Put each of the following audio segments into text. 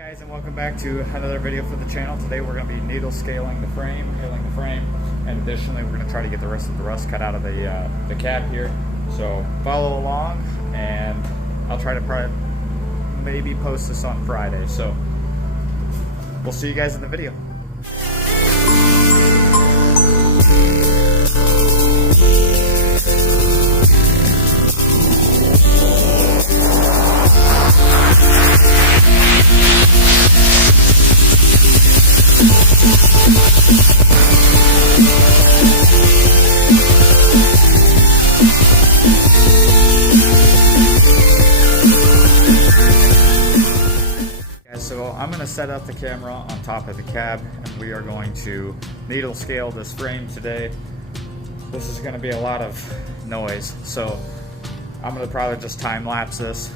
Guys, and welcome back to another video for the channel. Today we're going to be needle scaling the frame, peeling the frame, and additionally we're going to try to get the rest of the rust cut out of the cab here. So follow along, and I'll try to probably maybe post this on Friday. So we'll see you guys in the video. So I'm going to set up the camera on top of the cab, and we are going to needle scale this frame today. This is going to be a lot of noise, so I'm going to probably just time lapse this.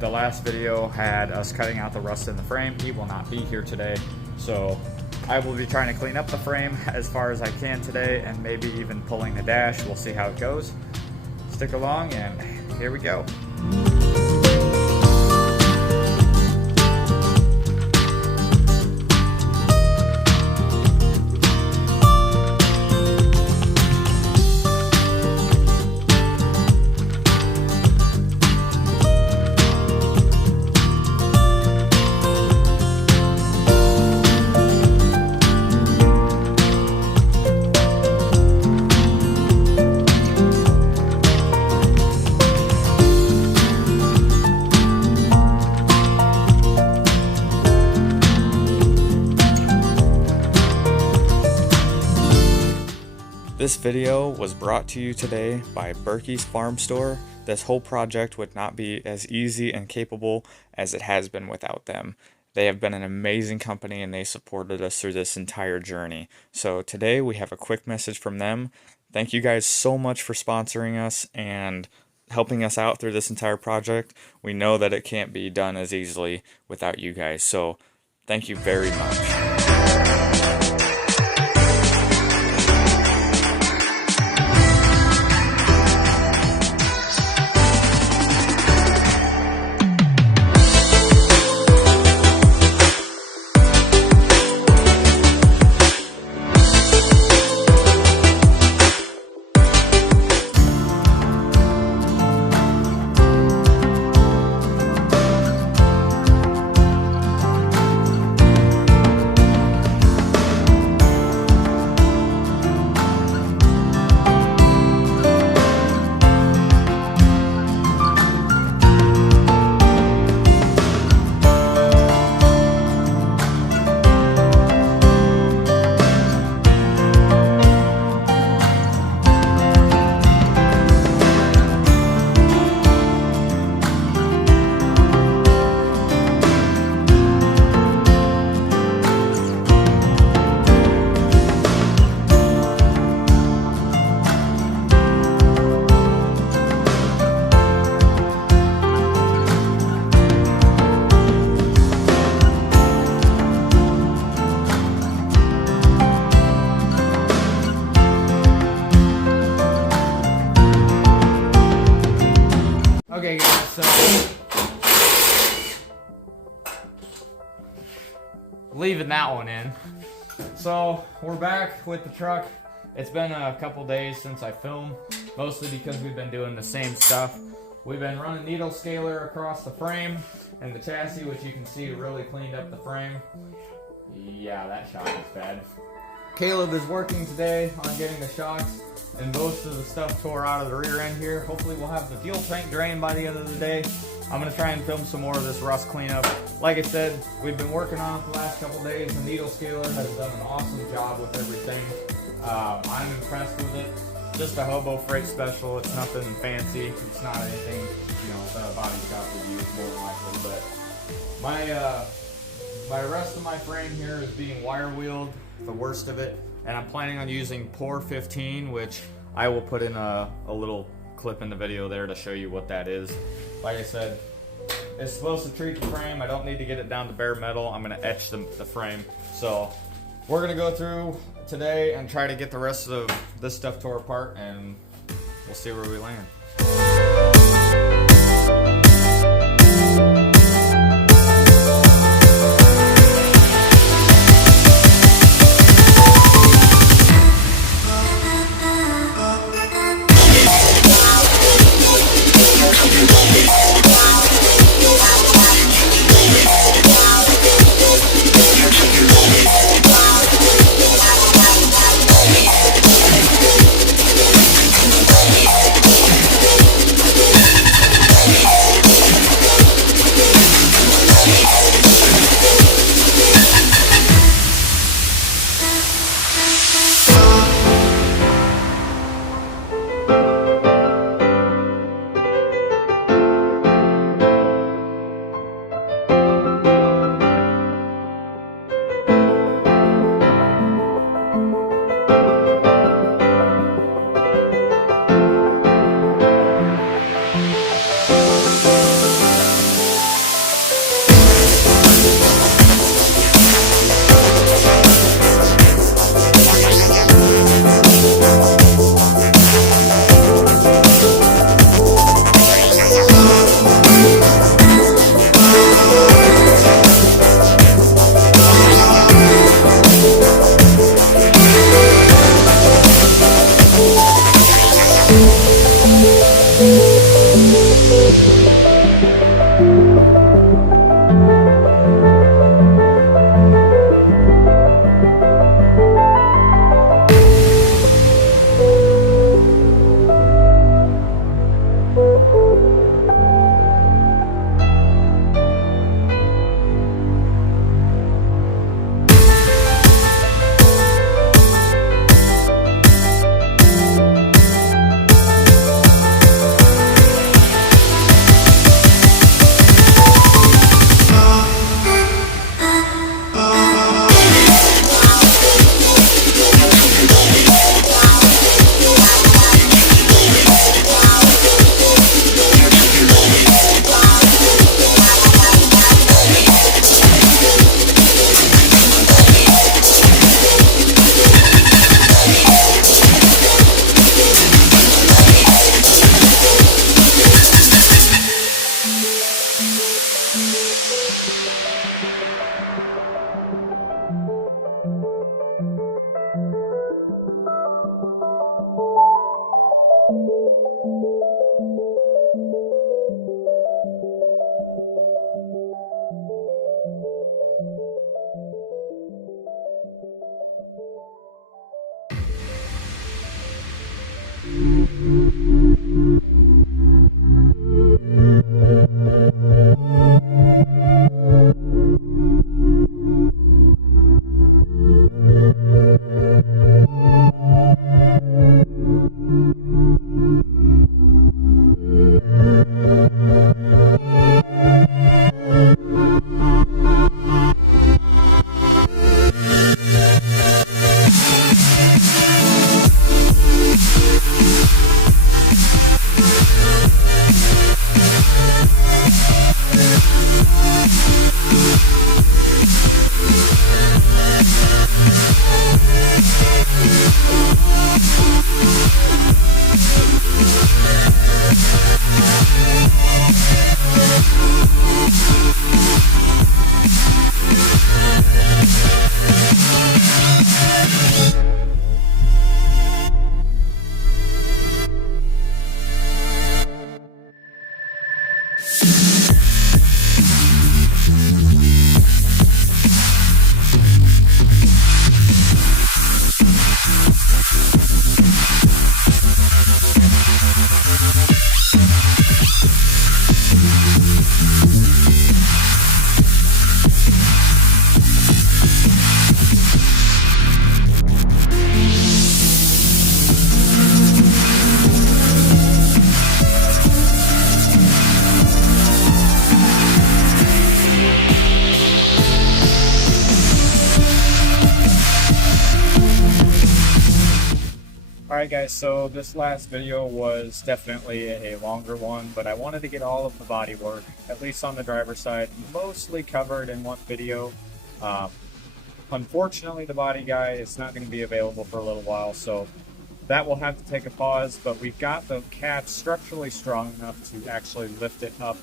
The last video had us cutting out the rust in the frame. He will not be here today, so I will be trying to clean up the frame as far as I can today, and maybe even pulling the dash. We'll see how it goes. Stick along, and here we go. This video was brought to you today by Berkey's Farm Store. This whole project would not be as easy and capable as it has been without them. They have been an amazing company, and they supported us through this entire journey. So today we have a quick message from them. Thank you guys so much for sponsoring us and helping us out through this entire project. We know that it can't be done as easily without you guys, so thank you very much. Okay guys, so leaving that one in. So we're back with the truck. It's been a couple days since I filmed, mostly because we've been doing the same stuff. We've been running needle scaler across the frame and the chassis, which you can see really cleaned up the frame. Yeah, that shock is bad. Caleb is working today on getting the shocks, and most of the stuff tore out of the rear end here. Hopefully we'll have the fuel tank drained by the end of the day. I'm going to try and film some more of this rust cleanup. Like I said, we've been working on it the last couple days. The needle scaler has done an awesome job with everything. I'm impressed with it. Just a hobo freight special. It's nothing fancy. It's not anything, you know, that a body shop would use more than likely. But my rest of my frame here is being wire wheeled, the worst of it. And I'm planning on using POR 15, which I will put in a little clip in the video there to show you what that is. Like I said, it's supposed to treat the frame. I don't need to get it down to bare metal. I'm going to etch the frame. So we're going to go through today and try to get the rest of this stuff tore apart, and we'll see where we land. Alright guys, so this last video was definitely a longer one, but I wanted to get all of the body work, at least on the driver's side, mostly covered in one video. Unfortunately, the body guy is not going to be available for a little while, so that will have to take a pause, but we've got the cab structurally strong enough to actually lift it up.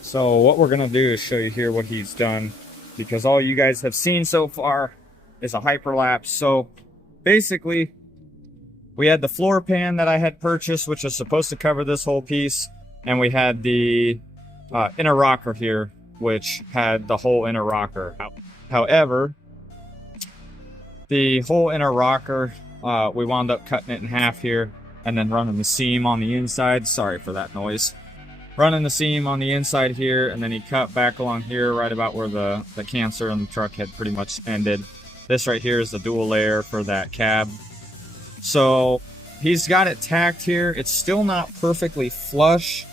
So what we're going to do is show you here what he's done, because all you guys have seen so far is a hyperlapse. So basically, we had the floor pan that I had purchased, which is supposed to cover this whole piece. And we had the inner rocker here, which had the whole inner rocker. However, the whole inner rocker, we wound up cutting it in half here and then running the seam on the inside. Sorry for that noise. Running the seam on the inside here, and then he cut back along here right about where the cancer in the truck had pretty much ended. This right here is the dual layer for that cab. So he's got it tacked here. It's still not perfectly flush.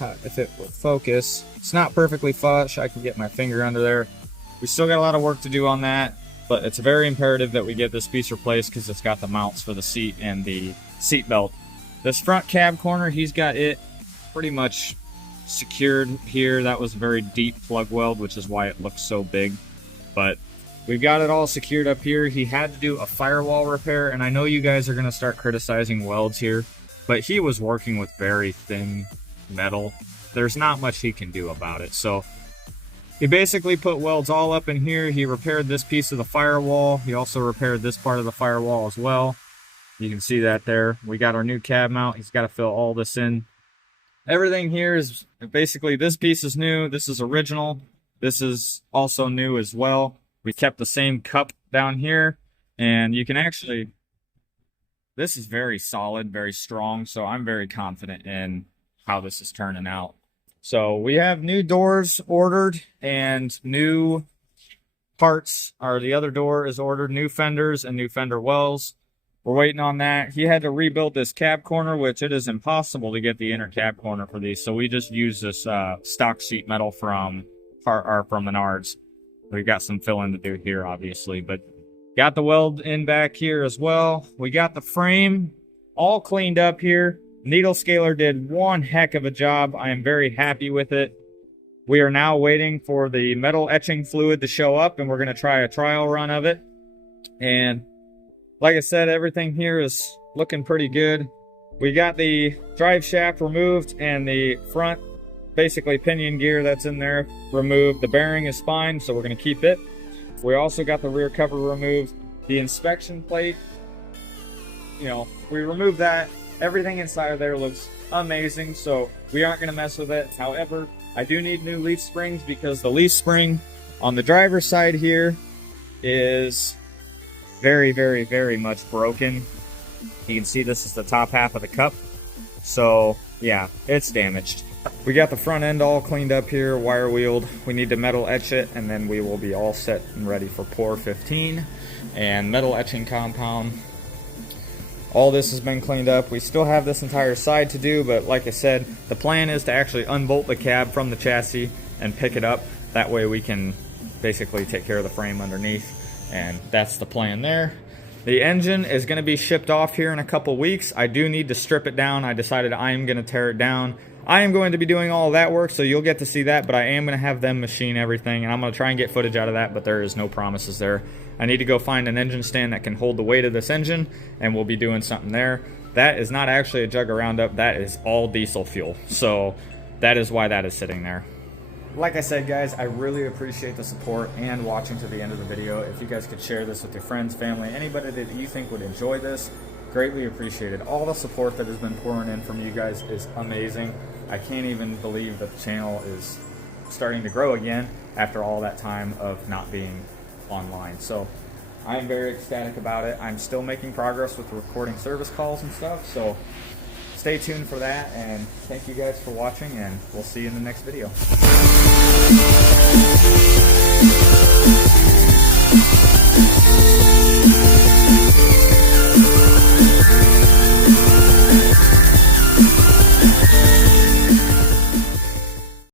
If it would focus, it's not perfectly flush. I can get my finger under there. We still got a lot of work to do on that, but it's very imperative that we get this piece replaced because it's got the mounts for the seat and the seat belt. This front cab corner, he's got it pretty much secured here. That was a very deep plug weld, which is why it looks so big. But we've got it all secured up here. He had to do a firewall repair, and I know you guys are going to start criticizing welds here, but he was working with very thin metal. There's not much he can do about it. So he basically put welds all up in here. He repaired this piece of the firewall. He also repaired this part of the firewall as well. You can see that there. We got our new cab mount. He's got to fill all this in. Everything here is basically, this piece is new. This is original. This is also new as well. We kept the same cup down here, and you can actually, this is very solid, very strong, so I'm very confident in how this is turning out. So we have new doors ordered and new parts, or the other door is ordered, new fenders and new fender wells. We're waiting on that. He had to rebuild this cab corner, which it is impossible to get the inner cab corner for these, so we just use this stock sheet metal from Menards. We've got some filling to do here, obviously, but got the weld in back here as well. We got the frame all cleaned up here. Needle scaler did one heck of a job. I am very happy with it. We are now waiting for the metal etching fluid to show up, and we're going to try a trial run of it. And like I said, everything here is looking pretty good. We got the drive shaft removed and the front, basically pinion gear that's in there, removed. The bearing is fine, so we're going to keep it. We also got the rear cover removed. The inspection plate, you know, we removed that. Everything inside of there looks amazing, so we aren't going to mess with it. However, I do need new leaf springs because the leaf spring on the driver's side here is very, very, very much broken. You can see this is the top half of the cup. So yeah, it's damaged. We got the front end all cleaned up here, wire wheeled. We need to metal etch it, and then we will be all set and ready for pour 15 and metal etching compound. All this has been cleaned up. We still have this entire side to do, but like I said, the plan is to actually unbolt the cab from the chassis and pick it up. That way we can basically take care of the frame underneath, and that's the plan there. The engine is going to be shipped off here in a couple weeks. I do need to strip it down. I decided I am going to tear it down. I am going to be doing all that work, so you'll get to see that, but I am going to have them machine everything, and I'm going to try and get footage out of that, but there is no promises there. I need to go find an engine stand that can hold the weight of this engine, and we'll be doing something there. That is not actually a jug of Roundup. That is all diesel fuel, so that is why that is sitting there. Like I said, guys, I really appreciate the support and watching to the end of the video. If you guys could share this with your friends, family, anybody that you think would enjoy this, greatly appreciated. All the support that has been pouring in from you guys is amazing. I can't even believe that the channel is starting to grow again after all that time of not being online. So I'm very ecstatic about it. I'm still making progress with recording service calls and stuff, so stay tuned for that, and thank you guys for watching, and we'll see you in the next video.